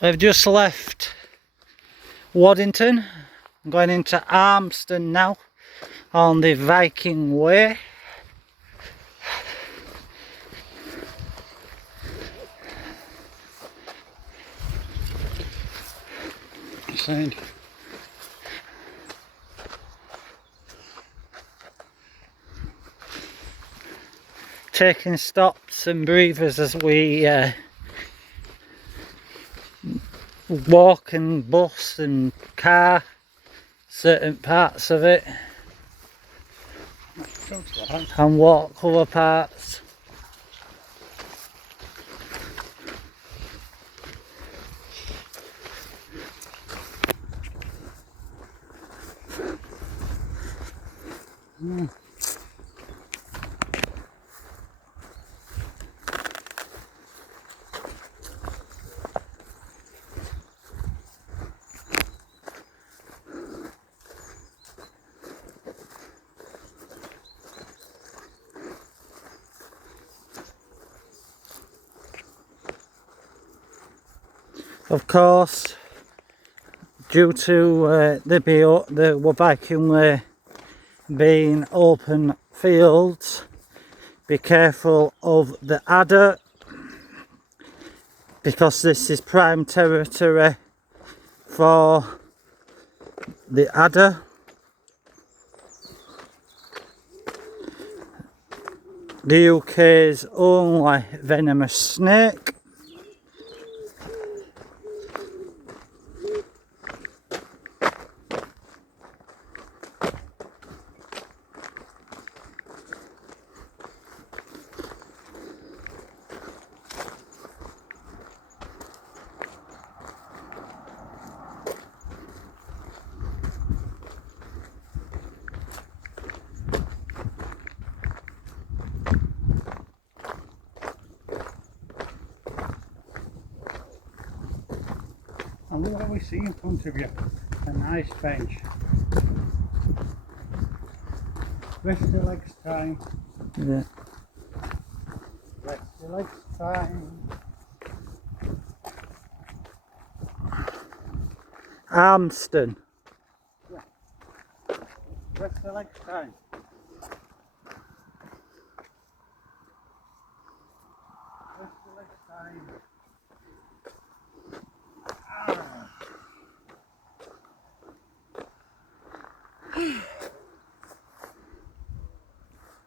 I've just left Waddington. I'm going into Harmston now on the Viking Way. Sound. Taking stops and breathers as we walk and bus and car certain parts of it and walk other parts. Of course, due to the Viking Way being open fields, be careful of the adder, because this is prime territory for the adder. The UK's only venomous snake. And look what we see in front of you, a nice bench. Rest your legs time. Yeah. Rest your legs time. Harmston. Yeah. Rest your legs time. Rest your legs time.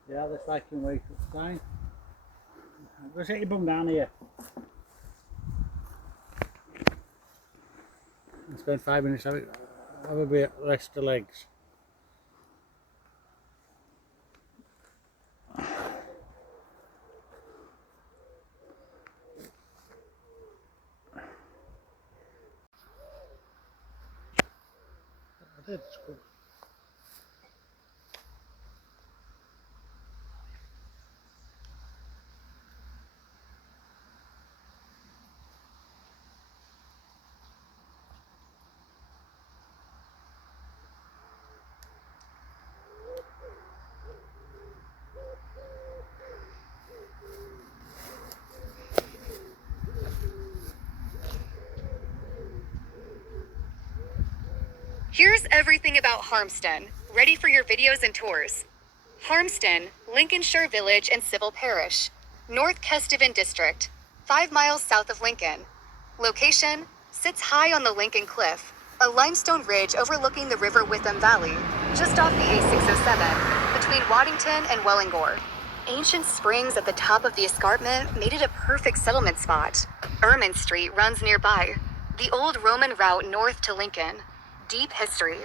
Yeah, this Viking Way sign. Go set your bum down here. And spend 5 minutes, have a bit, rest the legs. That's good. Here's everything about Harmston, ready for your videos and tours. Harmston, Lincolnshire village and civil parish. North Kesteven district, 5 miles south of Lincoln. Location, sits high on the Lincoln Cliff, a limestone ridge overlooking the River Witham Valley, just off the A607, between Waddington and Wellingore. Ancient springs at the top of the escarpment made it a perfect settlement spot. Ermine Street runs nearby, the old Roman route north to Lincoln. Deep history.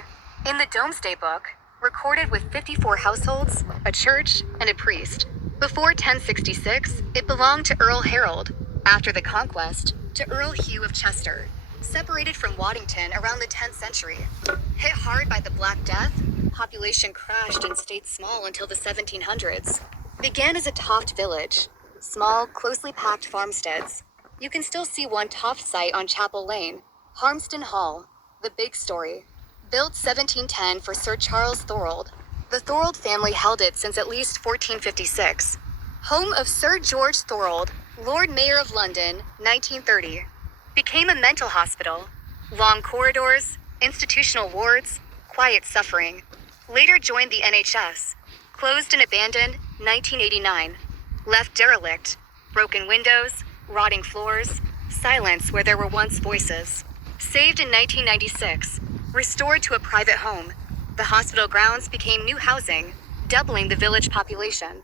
In the Domesday Book, recorded with 54 households, a church, and a priest. Before 1066, it belonged to Earl Harold. After the conquest, to Earl Hugh of Chester. Separated from Waddington around the 10th century. Hit hard by the Black Death, population crashed and stayed small until the 1700s. Began as a toft village. Small, closely packed farmsteads. You can still see one toft site on Chapel Lane, Harmston Hall. The big story. Built 1710 for Sir Charles Thorold. The Thorold family held it since at least 1456. Home of Sir George Thorold, Lord Mayor of London, 1930. became a mental hospital. Long corridors, institutional wards, quiet suffering. Later joined the NHS. Closed and abandoned, 1989. Left derelict. Broken windows, rotting floors, silence where there were once voices. Saved in 1996. Restored to a private home. The hospital grounds became new housing, doubling the village population.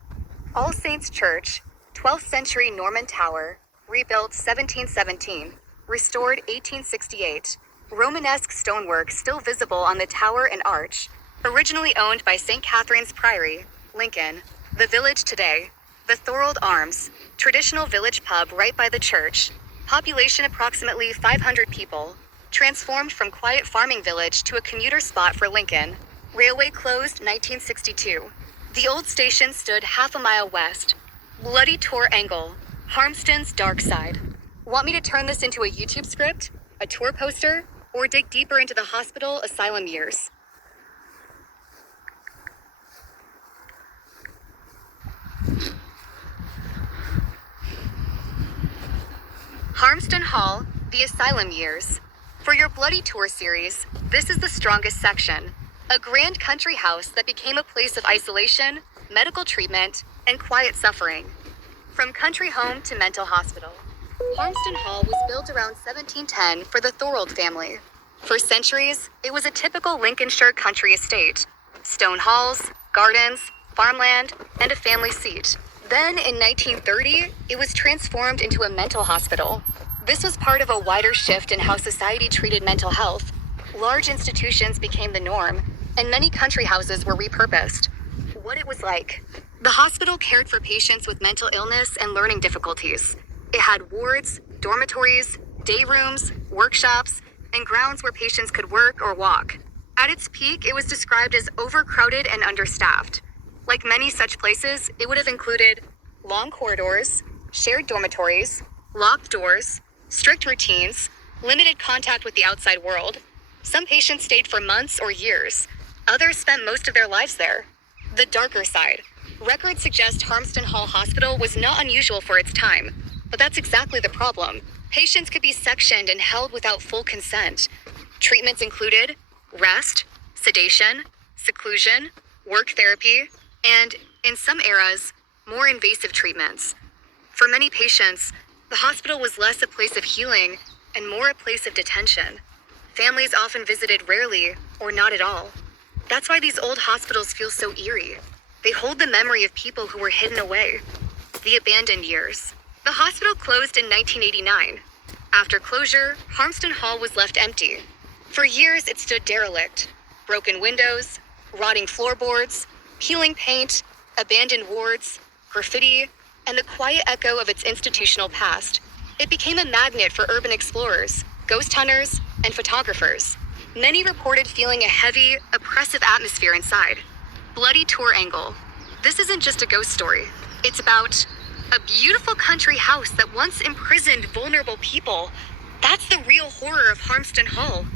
All Saints Church, 12th century Norman tower, rebuilt 1717, restored 1868. Romanesque stonework still visible on the tower and arch. Originally owned by St. Catherine's Priory, Lincoln. The village today. The Thorold Arms, traditional village pub right by the church. Population approximately 500 people. Transformed from quiet farming village to a commuter spot for Lincoln. Railway closed 1962. The old station stood half a mile west. Bloody tour angle. Harmston's dark side. Want me to turn this into a YouTube script? A tour poster? Or dig deeper into the hospital asylum years? Harmston Hall, the asylum years. For your Bloody Tour series, this is the strongest section. A grand country house that became a place of isolation, medical treatment, and quiet suffering. From country home to mental hospital. Harmston Hall was built around 1710 for the Thorold family. For centuries, it was a typical Lincolnshire country estate. Stone halls, gardens, farmland, and a family seat. Then, in 1930, it was transformed into a mental hospital. This was part of a wider shift in how society treated mental health. Large institutions became the norm, and many country houses were repurposed. What it was like. The hospital cared for patients with mental illness and learning difficulties. It had wards, dormitories, day rooms, workshops, and grounds where patients could work or walk. At its peak, it was described as overcrowded and understaffed. Like many such places, it would have included long corridors, shared dormitories, locked doors, strict routines, limited contact with the outside world. Some patients stayed for months or years. Others spent most of their lives there. The darker side. Records suggest Harmston Hall Hospital was not unusual for its time, but that's exactly the problem. Patients could be sectioned and held without full consent. Treatments included rest, sedation, seclusion, work therapy, and, in some eras, more invasive treatments. For many patients, the hospital was less a place of healing and more a place of detention. Families often visited rarely or not at all. That's why these old hospitals feel so eerie. They hold the memory of people who were hidden away. The abandoned years. The hospital closed in 1989. After closure, Harmston Hall was left empty. For years, it stood derelict. Broken windows, rotting floorboards, peeling paint, abandoned wards, graffiti, and the quiet echo of its institutional past. It became a magnet for urban explorers, ghost hunters, and photographers. Many reported feeling a heavy, oppressive atmosphere inside. Bloody tour angle. This isn't just a ghost story. It's about a beautiful country house that once imprisoned vulnerable people. That's the real horror of Harmston Hall.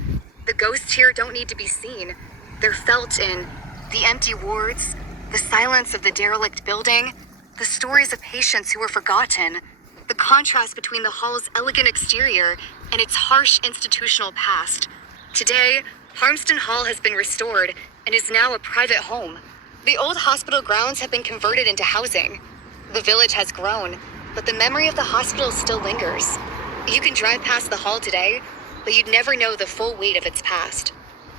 The ghosts here don't need to be seen. They're felt in the empty wards, the silence of the derelict building, the stories of patients who were forgotten, the contrast between the hall's elegant exterior and its harsh institutional past. Today, Harmston Hall has been restored and is now a private home. The old hospital grounds have been converted into housing. The village has grown, but the memory of the hospital still lingers. You can drive past the hall today, but you'd never know the full weight of its past.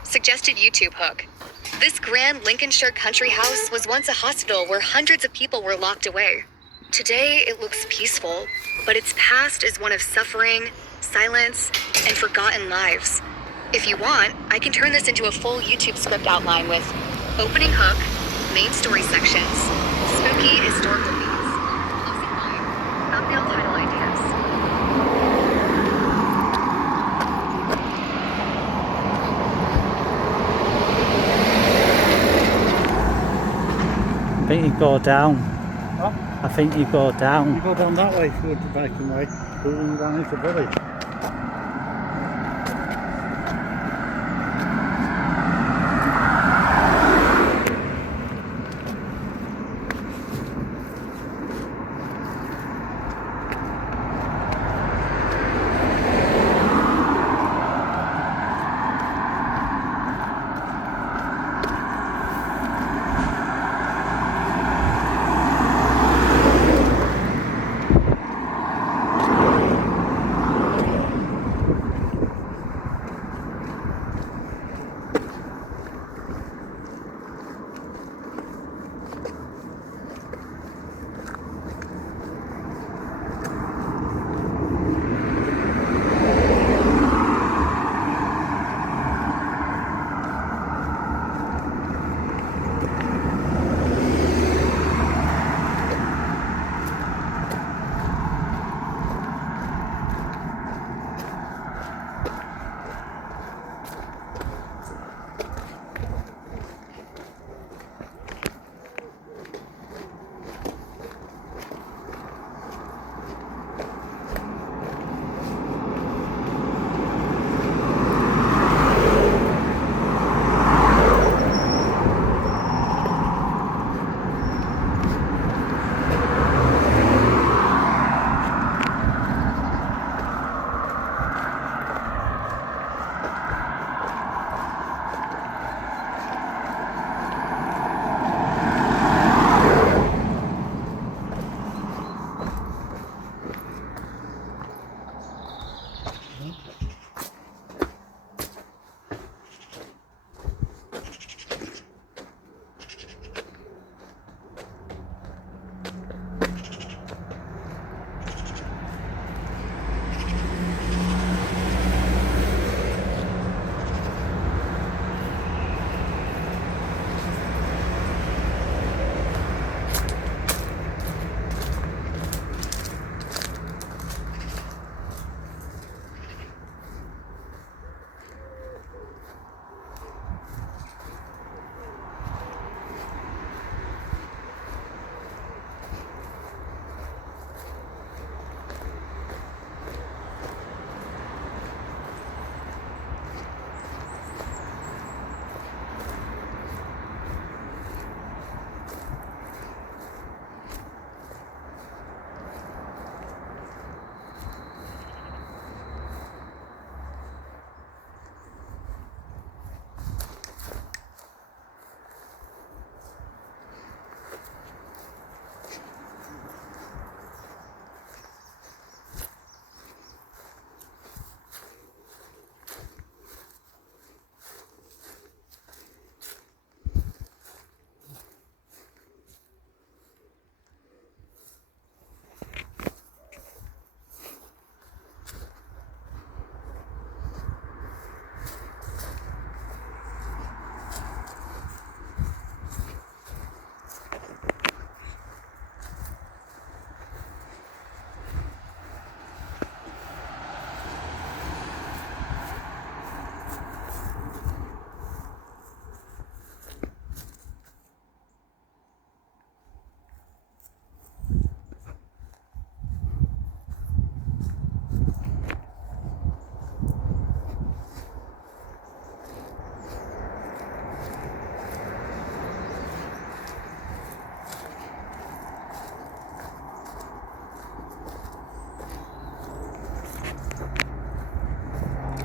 Suggested YouTube hook. This grand Lincolnshire country house was once a hospital where hundreds of people were locked away. Today, it looks peaceful, but its past is one of suffering, silence, and forgotten lives. If you want, I can turn this into a full YouTube script outline with opening hook, main story sections, spooky historical beats, closing line, thumbnail title ideas. I think you go down. Huh? I think you go down. You go down that way towards the Viking way, going down into the village.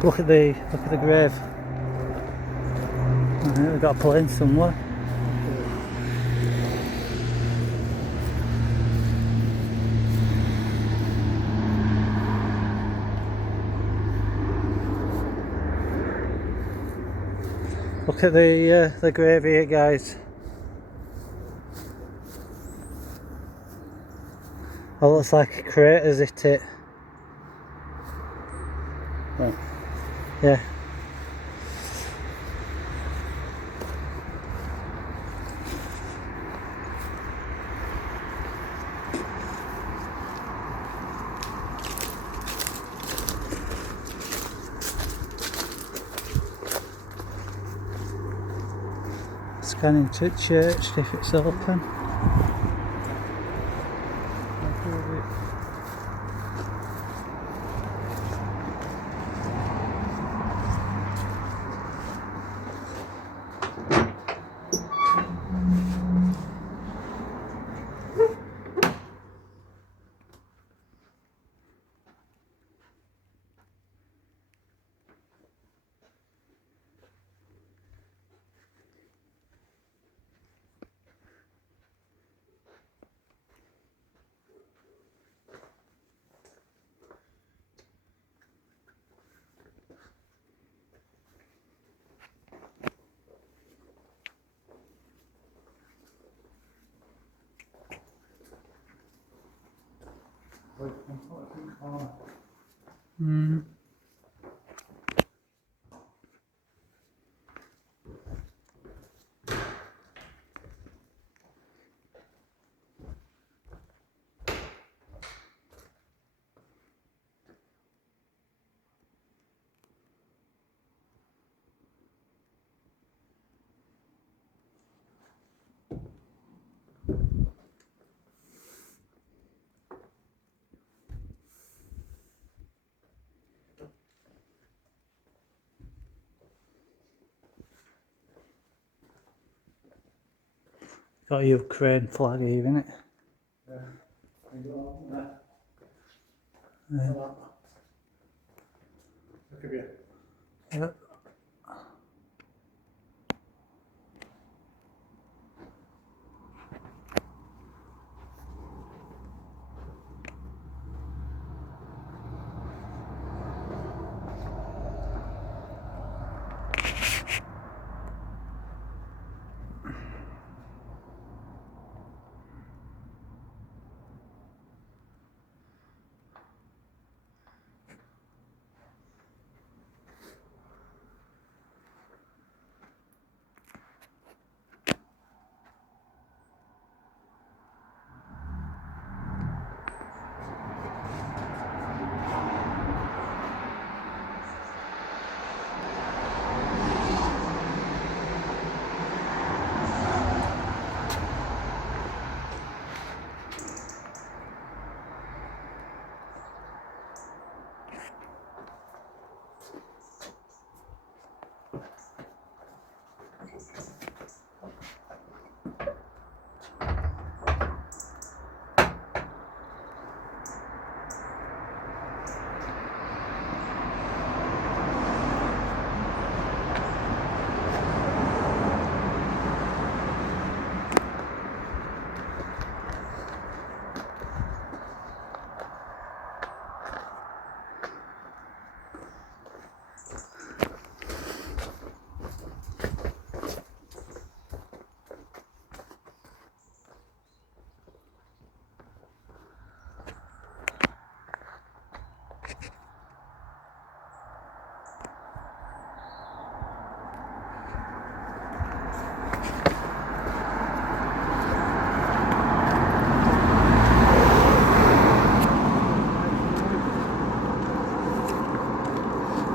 Look at the grave. I think we've got to pull in somewhere. Look at the grave here, guys. It looks like a crater's hit it. Oh. Yeah. Scanning to church if it's open. Mm. Got a Ukraine flag here, isn't it? Look at you. Yep.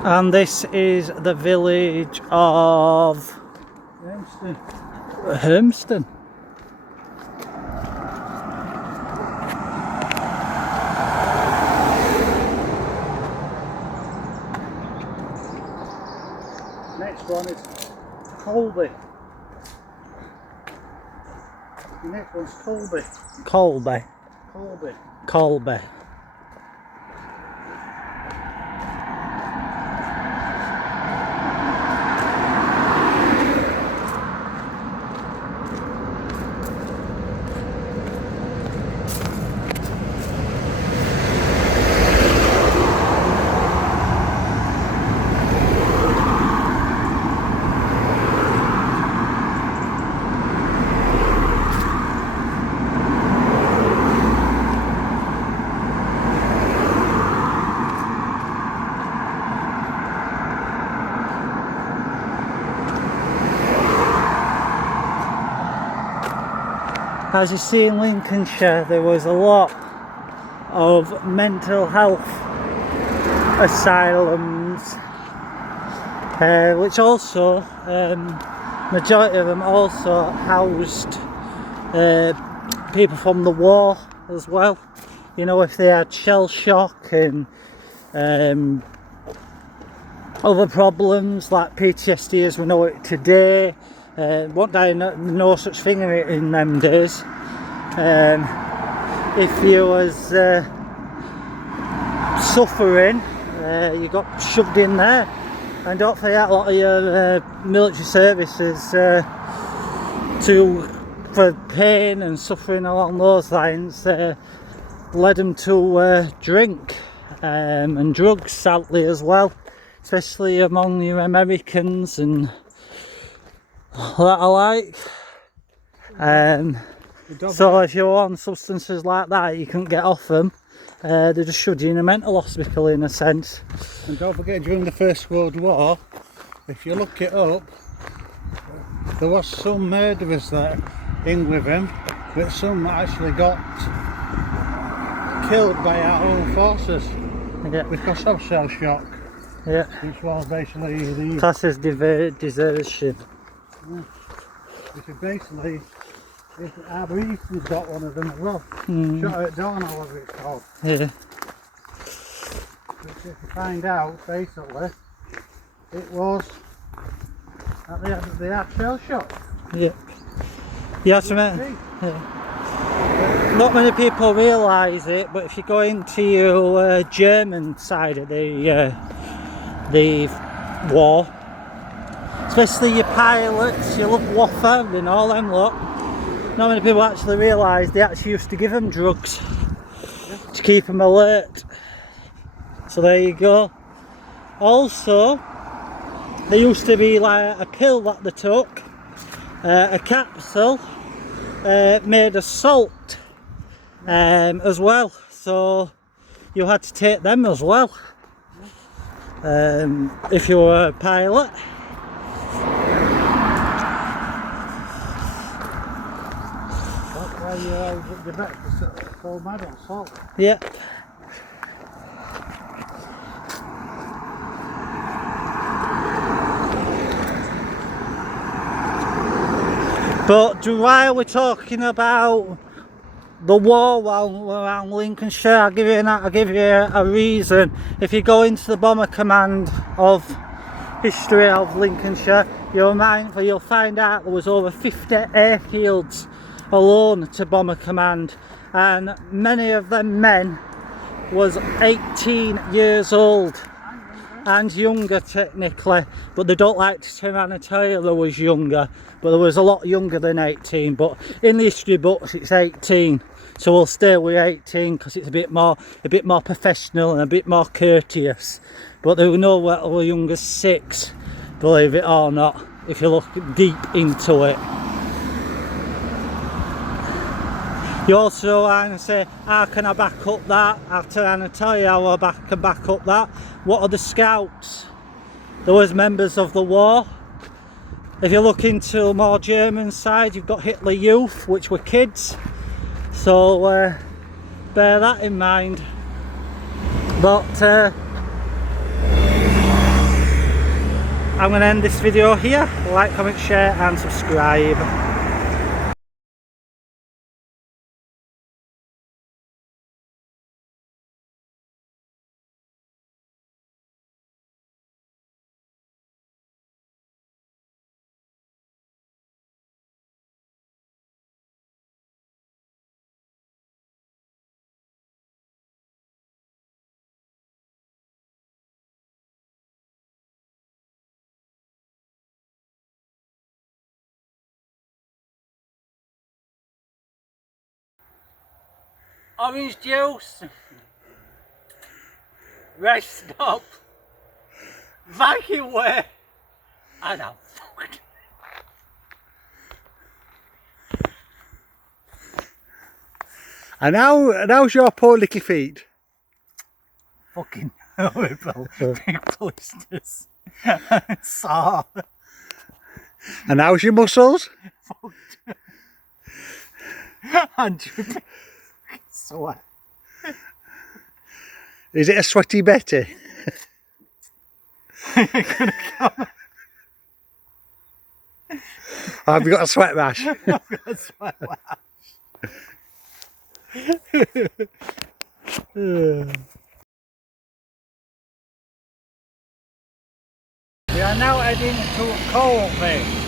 And this is the village of Hermodestune. Next one is Colby. The next one's Colby. Colby. Colby. Colby. as you see in Lincolnshire, there was a lot of mental health asylums, which also, majority of them also housed people from the war as well. You know, if they had shell shock and other problems like PTSD as we know it today. Won't die no such thing in them days. If you was suffering, you got shoved in there. And don't forget, a lot of your military services for pain and suffering along those lines led them to drink and drugs, sadly, as well, especially among your Americans and that alike. So if you're on substances like that, you couldn't get off them. They just shoved you in a mental hospital in a sense. And don't forget, during the First World War, if you look it up, there was some murderers there in Witham, but some actually got killed by our own forces because of shell shock. Yeah. Which was basically the class as desertion. Yeah. Which is basically, if Arboretum's got one of them as well. Shot at dawn, or whatever it's called. Yeah. Which, if you find out, basically, it was that they had shell shock. Yeah. Yeah, not many people realise it, but if you go into your German side of the war, especially your pilots, your Luftwaffe and all them lot, not many people actually realise they actually used to give them drugs to keep them alert. So there you go. Also, there used to be like a pill that they took, a capsule made of salt as well, so you had to take them as well if you were a pilot. That's why you always get the breakfast full mad on salt. Yeah. But while we're talking about the war around Lincolnshire, I'll give you a reason. If you go into the bomber command of history of Lincolnshire, you'll find out there was over 50 airfields alone to bomber command, and many of them men was 18 years old and younger technically, but they don't like to turn around and tell you there was younger, but there was a lot younger than 18. But in the history books it's 18, so we'll stay with 18 because it's a bit more professional and a bit more courteous. But there were no what were young as 6, believe it or not, if you look deep into it. You also want to say, how can I back up that? I'm trying to tell you how I can back up that. What are the scouts? There was members of the war. If you look into more German side, you've got Hitler Youth, which were kids. So bear that in mind. But I'm going to end this video here. Like, comment, share and subscribe. Orange juice, rest up, vacuum away, and I'm fucked. And how's your poor licky feet? Fucking horrible, big blisters, sore. And how's your muscles? I'm dripping sweat. Is it a sweaty Betty? Have you got a sweat rash? I've got a sweat We are now heading to Colby.